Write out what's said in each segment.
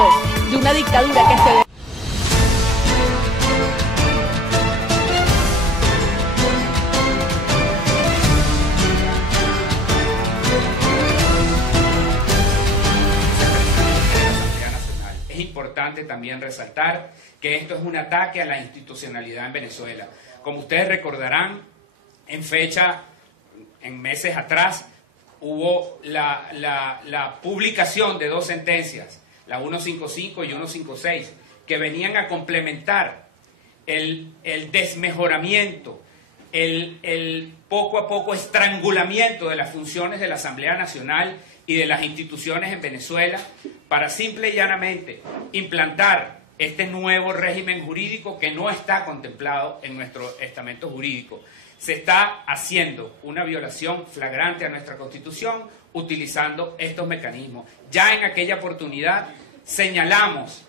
sentido de una dictadura que se Es importante también resaltar que esto es un ataque a la institucionalidad en Venezuela. Como ustedes recordarán, en meses atrás, hubo la publicación de dos sentencias, la 155 y 156, que venían a complementar el desmejoramiento, el poco a poco estrangulamiento de las funciones de la Asamblea Nacional y de las instituciones en Venezuela para simple y llanamente implantar este nuevo régimen jurídico que no está contemplado en nuestro estamento jurídico. Se está haciendo una violación flagrante a nuestra Constitución utilizando estos mecanismos. Ya en aquella oportunidad señalamos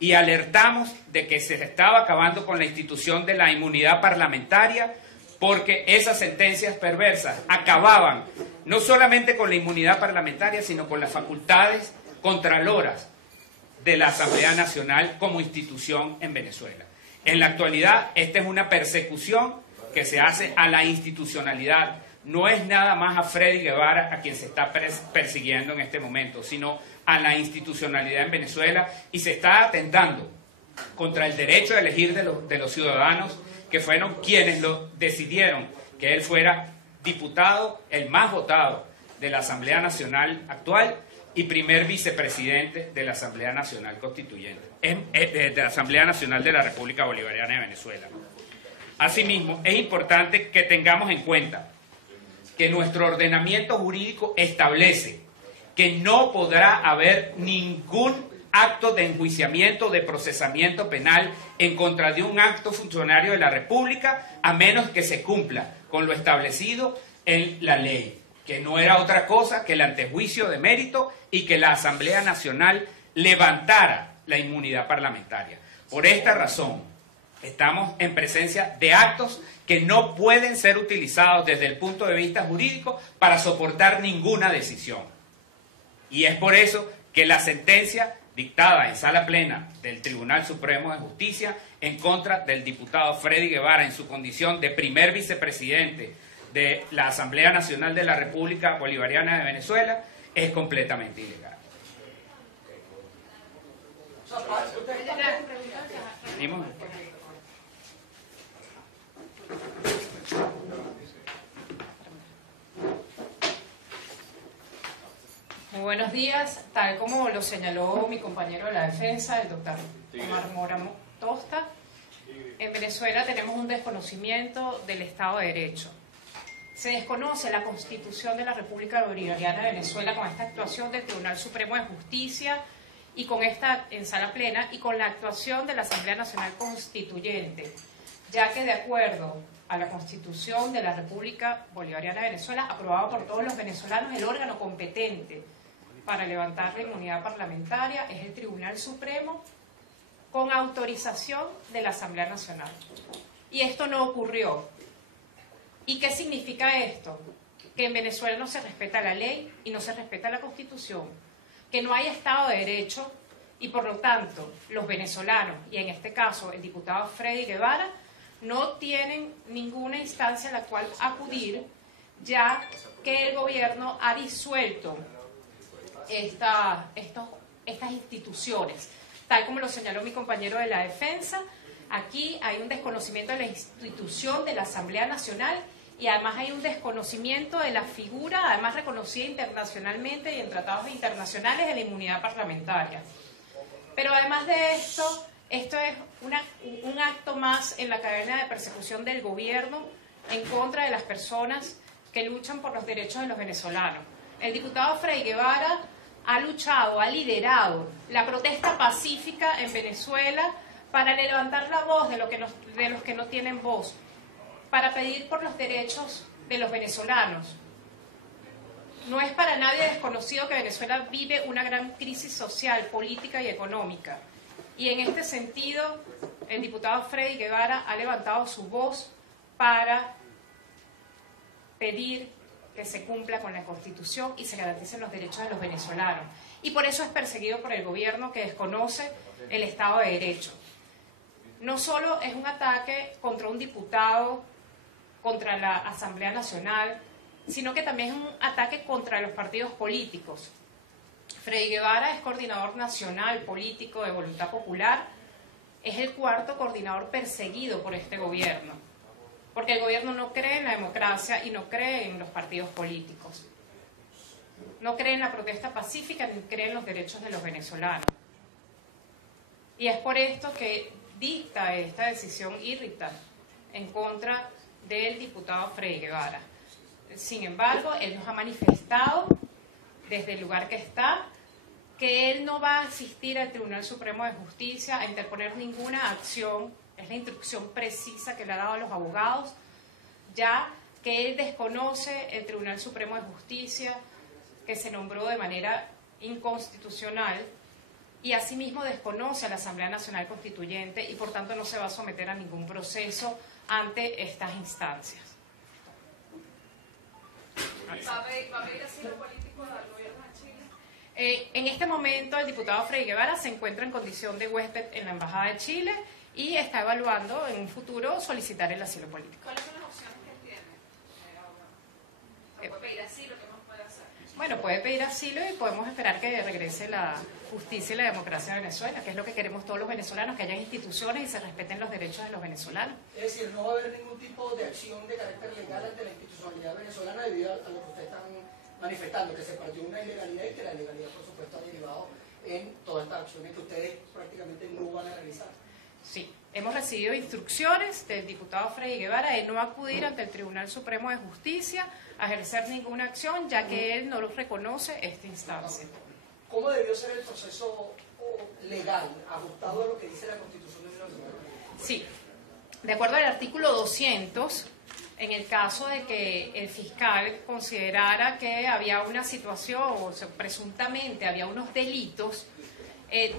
y alertamos de que se estaba acabando con la institución de la inmunidad parlamentaria porque esas sentencias perversas acababan no solamente con la inmunidad parlamentaria, sino con las facultades contraloras de la Asamblea Nacional como institución en Venezuela. En la actualidad, esta es una persecución que se hace a la institucionalidad. No es nada más a Freddy Guevara a quien se está persiguiendo en este momento, sino a la institucionalidad en Venezuela, y se está atentando contra el derecho a elegir de los ciudadanos, que fueron quienes lo decidieron que él fuera diputado, el más votado de la Asamblea Nacional actual y primer vicepresidente de la Asamblea Nacional Constituyente, de la Asamblea Nacional de la República Bolivariana de Venezuela. Asimismo, es importante que tengamos en cuenta que nuestro ordenamiento jurídico establece que no podrá haber ningún acto de enjuiciamiento, de procesamiento penal en contra de un acto funcionario de la República, a menos que se cumpla con lo establecido en la ley, que no era otra cosa que el antejuicio de mérito y que la Asamblea Nacional levantara la inmunidad parlamentaria. Por esta razón, estamos en presencia de actos que no pueden ser utilizados desde el punto de vista jurídico para soportar ninguna decisión. Y es por eso que la sentencia dictada en sala plena del Tribunal Supremo de Justicia en contra del diputado Freddy Guevara en su condición de primer vicepresidente de la Asamblea Nacional de la República Bolivariana de Venezuela es completamente ilegal. Muy buenos días. Tal como lo señaló mi compañero de la defensa, el doctor Omar Mora Tosta, en Venezuela tenemos un desconocimiento del Estado de Derecho. Se desconoce la Constitución de la República Bolivariana de Venezuela con esta actuación del Tribunal Supremo de Justicia y con esta en sala plena y con la actuación de la Asamblea Nacional Constituyente, ya que de acuerdo a la Constitución de la República Bolivariana de Venezuela, aprobada por todos los venezolanos, el órgano competente para levantar la inmunidad parlamentaria es el Tribunal Supremo con autorización de la Asamblea Nacional. Y esto no ocurrió. ¿Y qué significa esto? Que en Venezuela no se respeta la ley y no se respeta la Constitución, que no hay Estado de Derecho y por lo tanto los venezolanos, y en este caso el diputado Freddy Guevara, no tienen ninguna instancia a la cual acudir, ya que el gobierno ha disuelto estas instituciones. Tal como lo señaló mi compañero de la defensa, aquí hay un desconocimiento de la institución de la Asamblea Nacional y además hay un desconocimiento de la figura, además reconocida internacionalmente y en tratados internacionales, de la inmunidad parlamentaria. Pero además de esto es un acto más en la cadena de persecución del gobierno en contra de las personas que luchan por los derechos de los venezolanos. El diputado Freddy Guevara ha luchado, ha liderado la protesta pacífica en Venezuela para levantar la voz de los que no tienen voz, para pedir por los derechos de los venezolanos. No es para nadie desconocido que Venezuela vive una gran crisis social, política y económica. Y en este sentido, el diputado Freddy Guevara ha levantado su voz para pedir que se cumpla con la Constitución y se garanticen los derechos de los venezolanos. y por eso es perseguido por el gobierno que desconoce el Estado de Derecho. No solo es un ataque contra un diputado, contra la Asamblea Nacional, sino que también es un ataque contra los partidos políticos. Freddy Guevara es coordinador nacional político de Voluntad Popular, es el cuarto coordinador perseguido por este gobierno, porque el gobierno no cree en la democracia y no cree en los partidos políticos. No cree en la protesta pacífica ni cree en los derechos de los venezolanos. Y es por esto que dicta esta decisión irritar en contra del diputado Freddy Guevara. Sin embargo, él nos ha manifestado desde el lugar que está que él no va a asistir al Tribunal Supremo de Justicia a interponer ninguna acción. Es la instrucción precisa que le ha dado a los abogados, ya que él desconoce el Tribunal Supremo de Justicia, que se nombró de manera inconstitucional, y asimismo desconoce a la Asamblea Nacional Constituyente y por tanto no se va a someter a ningún proceso ante estas instancias. ¿Va a pedir asilo político al gobierno de Chile? En este momento el diputado Freddy Guevara se encuentra en condición de huésped en la Embajada de Chile y está evaluando en un futuro solicitar el asilo político. ¿Cuáles son las opciones que él tiene? ¿Puede pedir asilo? ¿Qué más puede hacer? Bueno, puede pedir asilo y podemos esperar que regrese la justicia y la democracia a Venezuela, que es lo que queremos todos los venezolanos, que haya instituciones y se respeten los derechos de los venezolanos. Es decir, no va a haber ningún tipo de acción de carácter legal ante la institucionalidad venezolana debido a lo que ustedes están manifestando, que se partió una ilegalidad y que la ilegalidad, por supuesto, ha derivado en todas estas acciones que ustedes prácticamente no van a realizar. Sí, hemos recibido instrucciones del diputado Freddy Guevara de no acudir ante el Tribunal Supremo de Justicia a ejercer ninguna acción, ya que él no reconoce esta instancia. ¿Cómo debió ser el proceso legal, ajustado a lo que dice la Constitución de 1990? Sí, de acuerdo al artículo 200, en el caso de que el fiscal considerara que había una situación, o sea, presuntamente había unos delitos,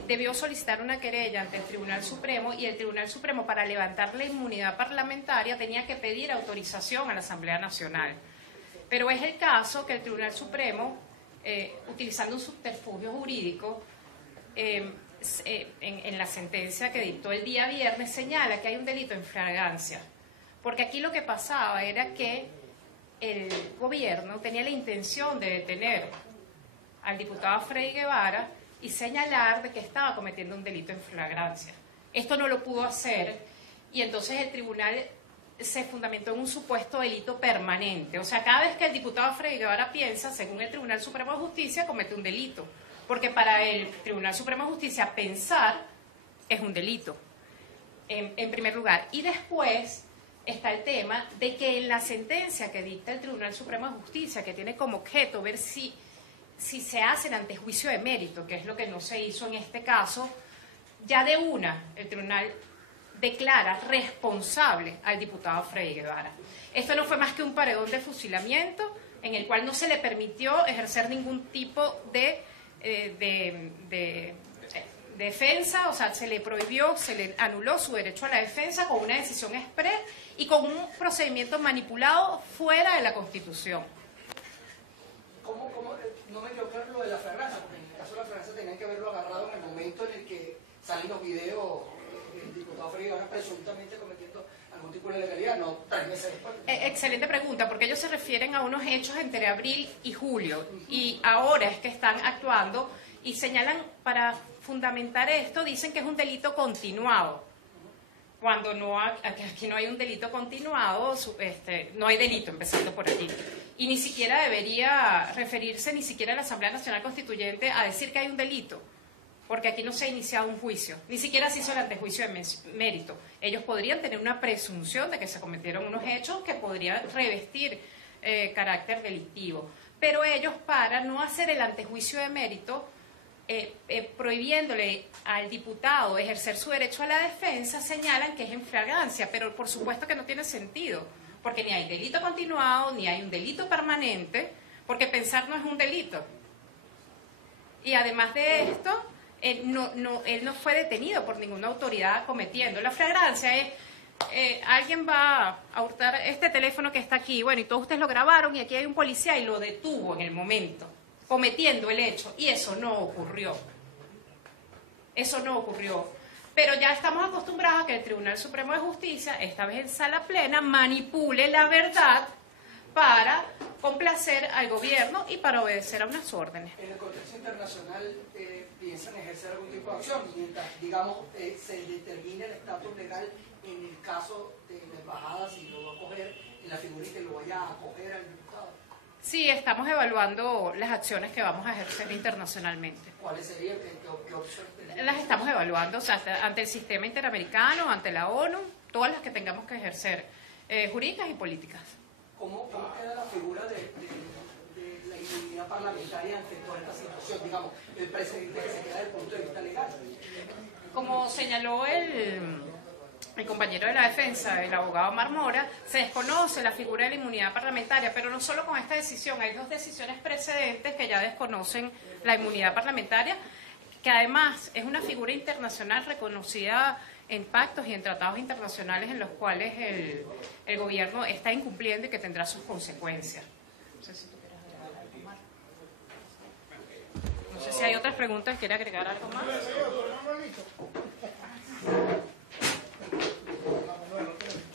debió solicitar una querella ante el Tribunal Supremo, y el Tribunal Supremo, para levantar la inmunidad parlamentaria, tenía que pedir autorización a la Asamblea Nacional. Pero es el caso que el Tribunal Supremo, utilizando un subterfugio jurídico, en la sentencia que dictó el día viernes, señala que hay un delito en flagrancia. Porque aquí lo que pasaba era que el gobierno tenía la intención de detener al diputado Freddy Guevara y señalar de que estaba cometiendo un delito en flagrancia. Esto no lo pudo hacer y entonces el tribunal se fundamentó en un supuesto delito permanente. O sea, cada vez que el diputado Freddy Guevara piensa, según el Tribunal Supremo de Justicia, comete un delito. Porque para el Tribunal Supremo de Justicia pensar es un delito, en primer lugar. Y después está el tema de que en la sentencia que dicta el Tribunal Supremo de Justicia, que tiene como objeto ver si se hace el antejuicio de mérito, que es lo que no se hizo en este caso, ya de una el tribunal declara responsable al diputado Freddy Guevara. Esto no fue más que un paredón de fusilamiento en el cual no se le permitió ejercer ningún tipo de defensa, o sea, se le prohibió, se le anuló su derecho a la defensa con una decisión exprés y con un procedimiento manipulado fuera de la Constitución. ¿Cómo? No me quedó claro lo de la flagrancia, porque en el caso de la flagrancia tenían que haberlo agarrado en el momento en el que salen los videos del diputado Freddy Guevara presuntamente cometiendo algún tipo de ilegalidad, no 3 meses después. Excelente pregunta, porque ellos se refieren a unos hechos entre abril y julio, y ahora es que están actuando y señalan, para fundamentar esto, dicen que es un delito continuado. Cuando aquí no hay un delito continuado, no hay delito, empezando por allí. Y ni siquiera debería referirse ni siquiera a la Asamblea Nacional Constituyente a decir que hay un delito, porque aquí no se ha iniciado un juicio, ni siquiera se hizo el antejuicio de mérito. Ellos podrían tener una presunción de que se cometieron unos hechos que podrían revestir carácter delictivo, pero ellos, para no hacer el antejuicio de mérito, prohibiéndole al diputado ejercer su derecho a la defensa, señalan que es en flagrancia, pero por supuesto que no tiene sentido, porque ni hay delito continuado, ni hay un delito permanente, porque pensar no es un delito. Y además de esto, él no fue detenido por ninguna autoridad cometiendo. La flagrancia es, alguien va a hurtar este teléfono que está aquí, bueno, y todos ustedes lo grabaron, y aquí hay un policía y lo detuvo en el momento. cometiendo el hecho, y eso no ocurrió. Eso no ocurrió. Pero ya estamos acostumbrados a que el Tribunal Supremo de Justicia, esta vez en sala plena, manipule la verdad para complacer al gobierno y para obedecer a unas órdenes. En el contexto internacional, ¿piensan ejercer algún tipo de acción mientras, digamos, se determine el estatus legal en el caso de la embajada, si lo va a coger en la figura y que lo vaya a acoger al diputado? Sí, estamos evaluando las acciones que vamos a ejercer internacionalmente. ¿Cuáles serían? ¿Qué opciones tenemos? Las estamos evaluando, o sea, ante el sistema interamericano, ante la ONU, todas las que tengamos que ejercer, jurídicas y políticas. ¿Cómo queda la figura de la inmunidad parlamentaria ante toda esta situación? Digamos, el presidente que se queda desde el punto de vista legal. Como señaló el compañero de la defensa, el abogado Marmora, se desconoce la figura de la inmunidad parlamentaria, pero no solo con esta decisión, hay 2 decisiones precedentes que ya desconocen la inmunidad parlamentaria, que además es una figura internacional reconocida en pactos y en tratados internacionales en los cuales el gobierno está incumpliendo y que tendrá sus consecuencias. No sé si tú quieres agregar algo más. No sé si hay otras preguntas, ¿quiere agregar algo más?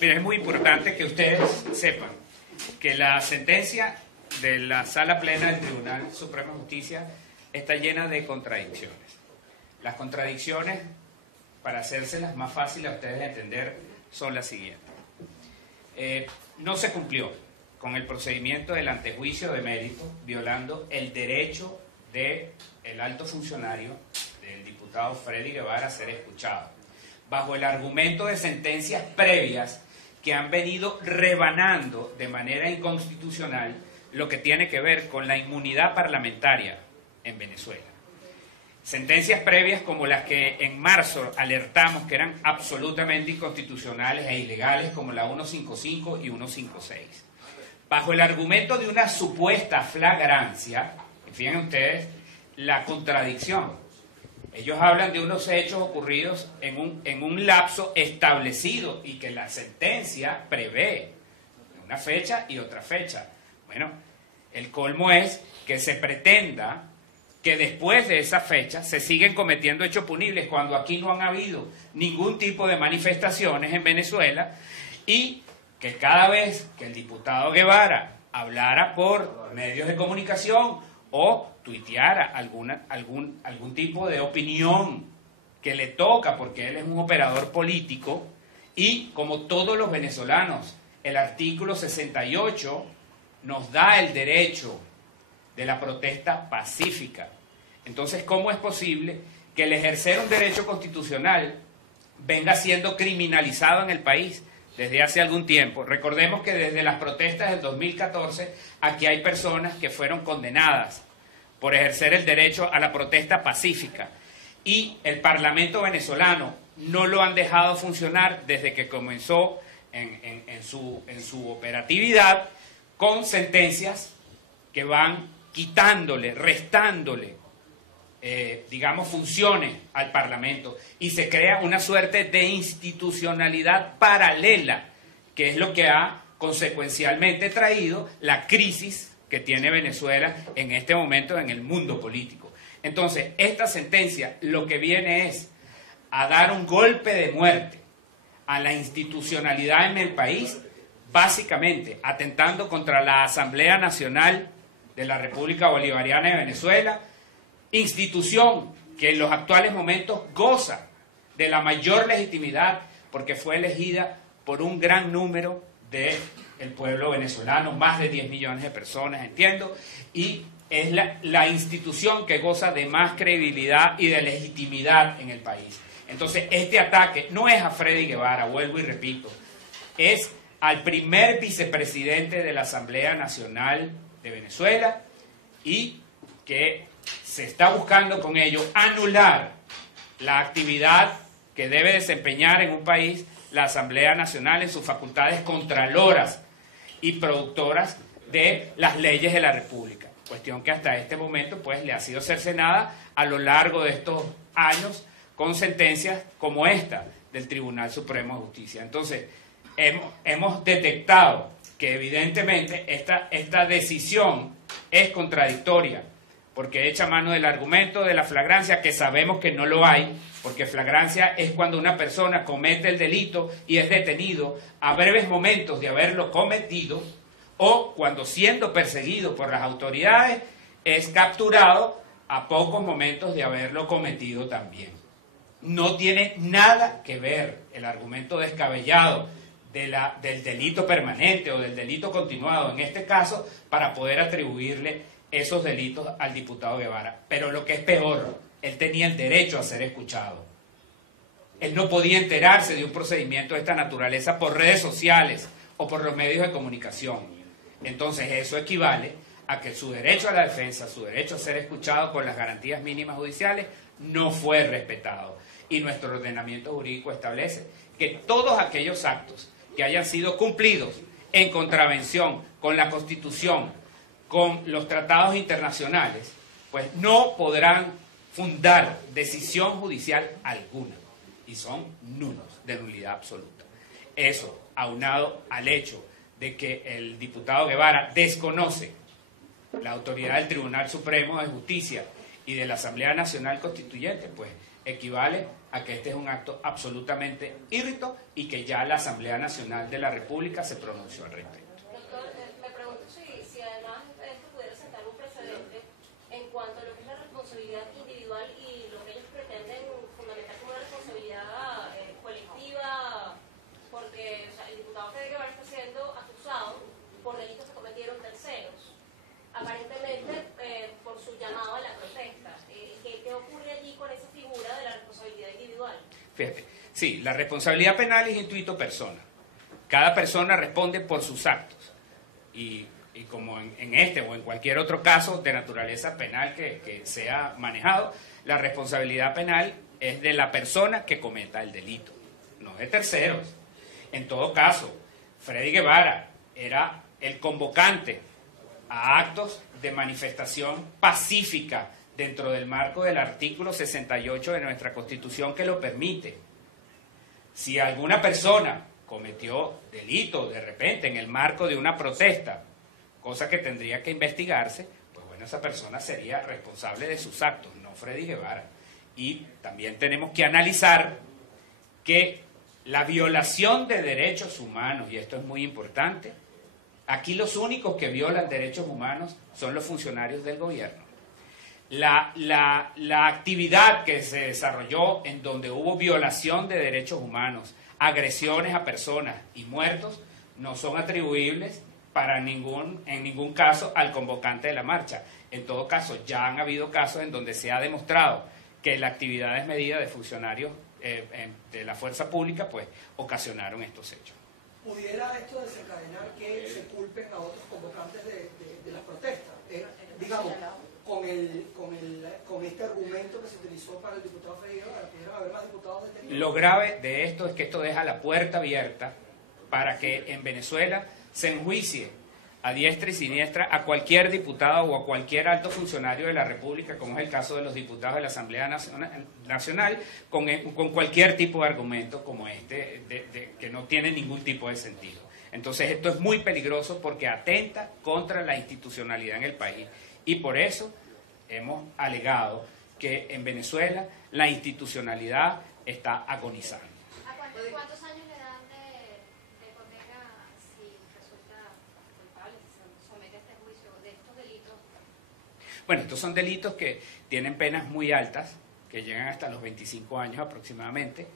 Mira, es muy importante que ustedes sepan que la sentencia de la Sala Plena del Tribunal Supremo de Justicia está llena de contradicciones. Las contradicciones, para hacérselas más fáciles a ustedes de entender, son las siguientes. No se cumplió con el procedimiento del antejuicio de mérito, violando el derecho del alto funcionario, del diputado Freddy Guevara, a ser escuchado, bajo el argumento de sentencias previas que han venido rebanando de manera inconstitucional lo que tiene que ver con la inmunidad parlamentaria en Venezuela. Sentencias previas como las que en marzo alertamos que eran absolutamente inconstitucionales e ilegales, como la 155 y 156. Bajo el argumento de una supuesta flagrancia, fíjense ustedes la contradicción. Ellos hablan de unos hechos ocurridos en un lapso establecido y que la sentencia prevé una fecha y otra fecha. Bueno, el colmo es que se pretenda que después de esa fecha se siguen cometiendo hechos punibles cuando aquí no han habido ningún tipo de manifestaciones en Venezuela, y que cada vez que el diputado Guevara hablara por medios de comunicación o tuiteara algún tipo de opinión que le toca, porque él es un operador político, y como todos los venezolanos, el artículo 68 nos da el derecho de la protesta pacífica. Entonces, ¿cómo es posible que el ejercer un derecho constitucional venga siendo criminalizado en el país desde hace algún tiempo? Recordemos que desde las protestas del 2014 aquí hay personas que fueron condenadas por ejercer el derecho a la protesta pacífica, y el Parlamento venezolano no lo han dejado funcionar desde que comenzó en su operatividad, con sentencias que van quitándole, restándole, digamos, funciones al Parlamento, y se crea una suerte de institucionalidad paralela, que es lo que ha consecuencialmente traído la crisis que tiene Venezuela en este momento en el mundo político. Entonces, esta sentencia lo que viene es a dar un golpe de muerte a la institucionalidad en el país, básicamente atentando contra la Asamblea Nacional de la República Bolivariana de Venezuela, institución que en los actuales momentos goza de la mayor legitimidad porque fue elegida por un gran número del pueblo venezolano, más de 10 millones de personas, entiendo, y es la institución que goza de más credibilidad y de legitimidad en el país. Entonces, este ataque no es a Freddy Guevara, vuelvo y repito, es al primer vicepresidente de la Asamblea Nacional de Venezuela, y que se está buscando con ello anular la actividad que debe desempeñar en un país la Asamblea Nacional en sus facultades contraloras y productoras de las leyes de la República. Cuestión que hasta este momento pues le ha sido cercenada a lo largo de estos años con sentencias como esta del Tribunal Supremo de Justicia. Entonces, hemos detectado que evidentemente esta decisión es contradictoria porque echa mano del argumento de la flagrancia, que sabemos que no lo hay, porque flagrancia es cuando una persona comete el delito y es detenido a breves momentos de haberlo cometido, o cuando siendo perseguido por las autoridades es capturado a pocos momentos de haberlo cometido también. No tiene nada que ver el argumento descabellado del delito permanente o del delito continuado, en este caso, para poder atribuirle esos delitos al diputado Guevara. Pero lo que es peor, él tenía el derecho a ser escuchado. Él no podía enterarse de un procedimiento de esta naturaleza por redes sociales o por los medios de comunicación. Entonces eso equivale a que su derecho a la defensa, su derecho a ser escuchado con las garantías mínimas judiciales, no fue respetado. Y nuestro ordenamiento jurídico establece que todos aquellos actos que hayan sido cumplidos en contravención con la Constitución, con los tratados internacionales, pues no podrán fundar decisión judicial alguna y son nulos, de nulidad absoluta. Eso, aunado al hecho de que el diputado Guevara desconoce la autoridad del Tribunal Supremo de Justicia y de la Asamblea Nacional Constituyente, pues equivale a que este es un acto absolutamente írrito y que ya la Asamblea Nacional de la República se pronunció al respecto. Doctor, me pregunto si además esto pudiera sentar un precedente en cuanto a lo que es la responsabilidad individual y lo que ellos pretenden fundamentar como una responsabilidad colectiva, porque o sea, el diputado Freddy Guevara está siendo acusado por delitos que cometieron terceros, aparentemente por su llamado a la protesta. ¿Qué ocurre allí con esa figura de la responsabilidad individual? Fíjate, sí, la responsabilidad penal es intuito persona. Cada persona responde por sus actos. Y como en este o en cualquier otro caso de naturaleza penal que sea manejado, la responsabilidad penal es de la persona que cometa el delito, no de terceros. En todo caso, Freddy Guevara era el convocante a actos de manifestación pacífica dentro del marco del artículo 68 de nuestra Constitución que lo permite. Si alguna persona cometió delito de repente en el marco de una protesta, cosa que tendría que investigarse, pues bueno, esa persona sería responsable de sus actos, no Freddy Guevara. Y también tenemos que analizar que la violación de derechos humanos, y esto es muy importante, aquí los únicos que violan derechos humanos son los funcionarios del gobierno. La actividad que se desarrolló en donde hubo violación de derechos humanos, agresiones a personas y muertos, no son atribuibles en ningún caso al convocante de la marcha. En todo caso, ya han habido casos en donde se ha demostrado que la actividad desmedida de funcionarios de la fuerza pública pues ocasionaron estos hechos. ¿Pudiera esto desencadenar que se culpen a otros convocantes de las protestas? Digamos, con este argumento que se utilizó para el diputado Freddy Guevara, ¿pudieran haber más diputados detenidos? Lo grave de esto es que esto deja la puerta abierta para que en Venezuela se enjuicie a diestra y siniestra a cualquier diputado o a cualquier alto funcionario de la República, como es el caso de los diputados de la Asamblea Nacional, con cualquier tipo de argumento como este, que no tiene ningún tipo de sentido. Entonces esto es muy peligroso porque atenta contra la institucionalidad en el país y por eso hemos alegado que en Venezuela la institucionalidad está agonizando. ¿A cuántos años le dan de condena si resulta culpable, si se somete a este juicio de estos delitos? Bueno, estos son delitos que tienen penas muy altas, que llegan hasta los 25 años aproximadamente,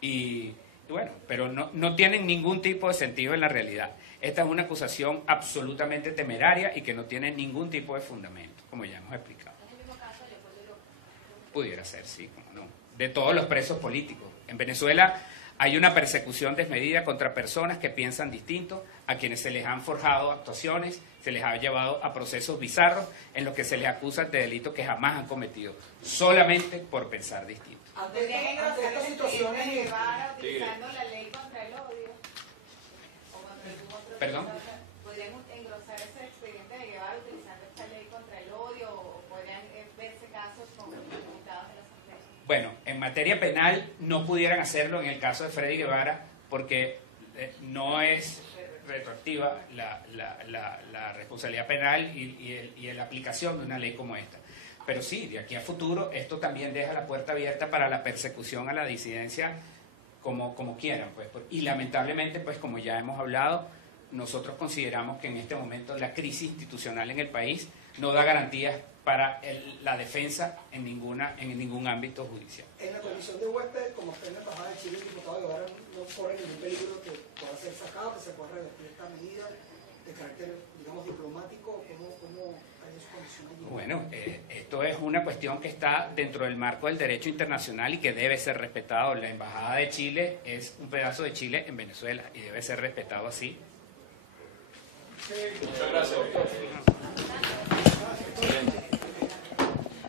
y bueno, pero no tienen ningún tipo de sentido en la realidad. Esta es una acusación absolutamente temeraria y que no tiene ningún tipo de fundamento, como ya hemos explicado. ¿Es el mismo caso de Leopoldo López? Pudiera ser, sí, como no. De todos los presos políticos. En Venezuela hay una persecución desmedida contra personas que piensan distinto, a quienes se les han forjado actuaciones, se les ha llevado a procesos bizarros en los que se les acusa de delitos que jamás han cometido, solamente por pensar distinto. Ante estas situaciones... utilizando la ley contra el odio. ¿Perdón? ¿Podrían engrosar ese expediente de Guevara utilizando esta ley contra el odio o podrían verse casos con diputados de la Asamblea? Bueno, en materia penal no pudieran hacerlo en el caso de Freddy Guevara porque no es retroactiva la responsabilidad penal y la aplicación de una ley como esta. Pero sí, de aquí a futuro esto también deja la puerta abierta para la persecución a la disidencia como quieran, pues. Y lamentablemente, pues como ya hemos hablado, nosotros consideramos que en este momento la crisis institucional en el país no da garantías para la defensa en ningún ámbito judicial. En la condición de huésped, como está en la Embajada de Chile, el diputado Guevara no corre ningún peligro que pueda ser sacado, que se pueda revertir esta medida de carácter, digamos, diplomático. ¿Cómo hay su condición allí? Bueno, esto es una cuestión que está dentro del marco del derecho internacional y que debe ser respetado. La Embajada de Chile es un pedazo de Chile en Venezuela y debe ser respetado así. Muchas gracias, doctor.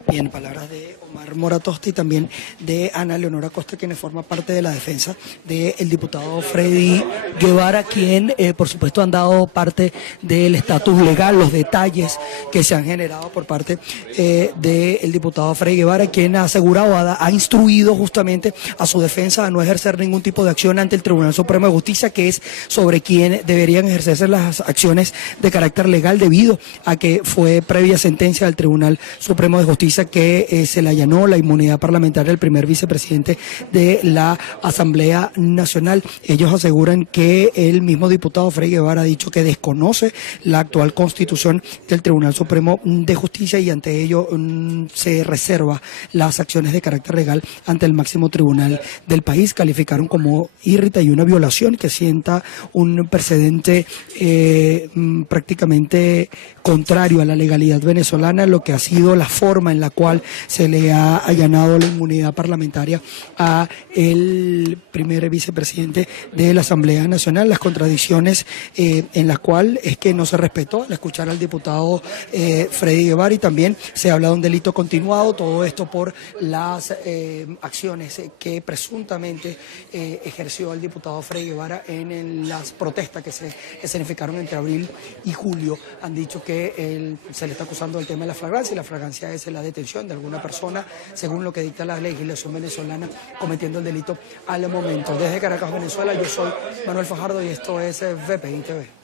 Bien, palabras de Omar Mora Tosta y también de Ana Leonora Costa, quienes forman parte de la defensa del diputado Freddy Guevara, quien, por supuesto, han dado parte del estatus legal, los detalles que se han generado por parte del diputado Freddy Guevara, quien ha asegurado, ha instruido justamente a su defensa a no ejercer ningún tipo de acción ante el Tribunal Supremo de Justicia, que es sobre quien deberían ejercerse las acciones de carácter legal, debido a que fue previa sentencia del Tribunal Supremo de Justicia que se le allanó la inmunidad parlamentaria al primer vicepresidente de la Asamblea Nacional. Ellos aseguran que el mismo diputado Freddy Guevara ha dicho que desconoce la actual constitución del Tribunal Supremo de Justicia y ante ello se reserva las acciones de carácter legal ante el máximo tribunal del país. Calificaron como irrita y una violación que sienta un precedente prácticamente contrario a la legalidad venezolana, lo que ha sido la forma en la cual se le ha allanado la inmunidad parlamentaria a el primer vicepresidente de la Asamblea Nacional, las contradicciones en las cuales es que no se respetó al escuchar al diputado Freddy Guevara, y también se habla de un delito continuado, todo esto por las acciones que presuntamente ejerció el diputado Freddy Guevara en las protestas que se escenificaron entre abril y julio. Han dicho que se le está acusando del tema de la flagrancia, y la flagrancia es la detención de alguna persona, según lo que dicta la legislación venezolana, cometiendo el delito al momento. Desde Caracas, Venezuela, yo soy Manuel Fajardo y esto es VPI TV.